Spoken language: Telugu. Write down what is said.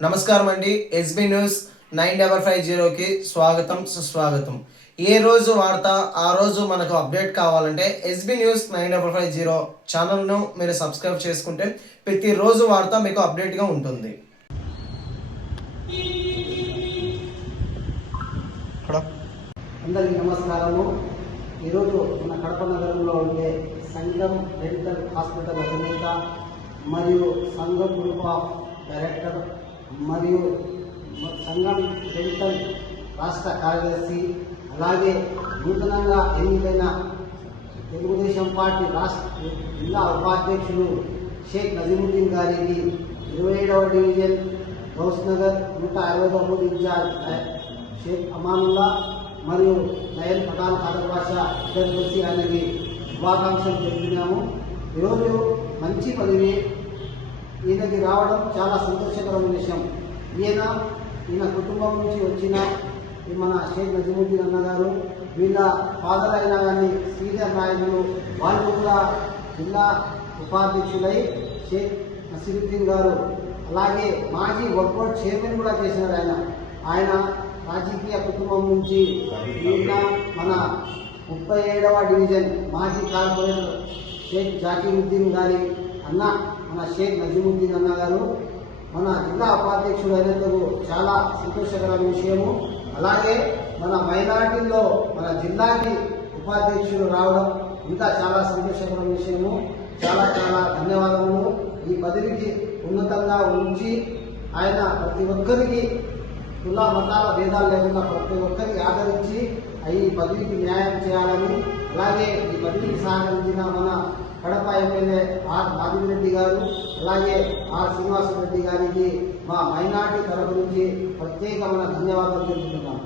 నమస్కారం అండి. ఎస్బీ న్యూస్ 9550కి స్వాగతం సుస్వాగతం. ఏ రోజు వార్త ఆ రోజు మనకు అప్డేట్ కావాలంటే ఎస్బీ న్యూస్ 9550 ఛానల్ను మీరు సబ్స్క్రైబ్ చేసుకుంటే ప్రతిరోజు వార్త మీకు అప్డేట్గా ఉంటుంది. అందరికీ నమస్కారము. ఈరోజు మన కడప నగరంలో ఉండే సంఘం డెంటల్ హాస్పిటల్ అధినేత మరియు సంఘం గ్రూప్ ఆఫ్ డైరెక్టర్ మరియు సంఘం డెంటల్ రాష్ట్ర కార్యదర్శి, అలాగే నూతనంగా ఎన్నికైన తెలుగుదేశం పార్టీ రాష్ట్ర జిల్లా ఉపాధ్యక్షులు షేక్ నజీముద్దీన్ గారికి 27వ డివిజన్ గౌస్ నగర్ 169 ఇన్ఛార్జ్ షేక్ అమానుల్లా మరియు నయన్ పఠాన్ ఖాదర్ బాషా ఇద్దరు కలిసి ఆయనకి శుభాకాంక్షలు తెలిపినాము. ఈరోజు మంచి పదవి ఈయనకి రావడం చాలా సంతోషకరమైన విషయం. ఈయన కుటుంబం నుంచి వచ్చిన మన షేక్ నజీముద్దీన్ అన్నగారు, వీళ్ళ ఫాదర్ అయినా కానీ సీనియర్ నాయకులు, వాళ్ళు కూడా జిల్లా ఉపాధ్యక్షులై షేక్ నసీరుద్దీన్ గారు, అలాగే మాజీ వర్కౌట్ చైర్మన్ కూడా చేసినారు. ఆయన రాజకీయ కుటుంబం నుంచి నిన్న మన 37వ డివిజన్ మాజీ కార్పొరేటర్ షేక్ జాకీరుద్దీన్ గారి అన్న మన షేక్ నజీముద్దీన్ అన్న గారు మన జిల్లా ఉపాధ్యక్షుడు అయినందుకు చాలా సంతోషకరమైన విషయము. అలాగే మన మైనార్టీల్లో మన జిల్లాకి ఉపాధ్యక్షుడు రావడం ఇంకా చాలా సంతోషకరమైన విషయము. చాలా చాలా ధన్యవాదములు. ఈ పదవికి ఉన్నతంగా ఉంచి ఆయన ప్రతి ఒక్కరికి కుల మతాల భేదాలు లేకుండా ప్రతి ఒక్కరికి ఆదరించి ఈ పదవికి న్యాయం చేయాలని, అలాగే ఈ పదవికి సహకరించిన మన కడప ఎమ్మెల్యే ఆర్ మాధవిరెడ్డి గారు, అలాగే ఆర్ శ్రీనివాసరెడ్డి గారికి మా మైనార్టీ తరఫు నుంచి ప్రత్యేకమైన ధన్యవాదాలు తెలుపుతున్నాను.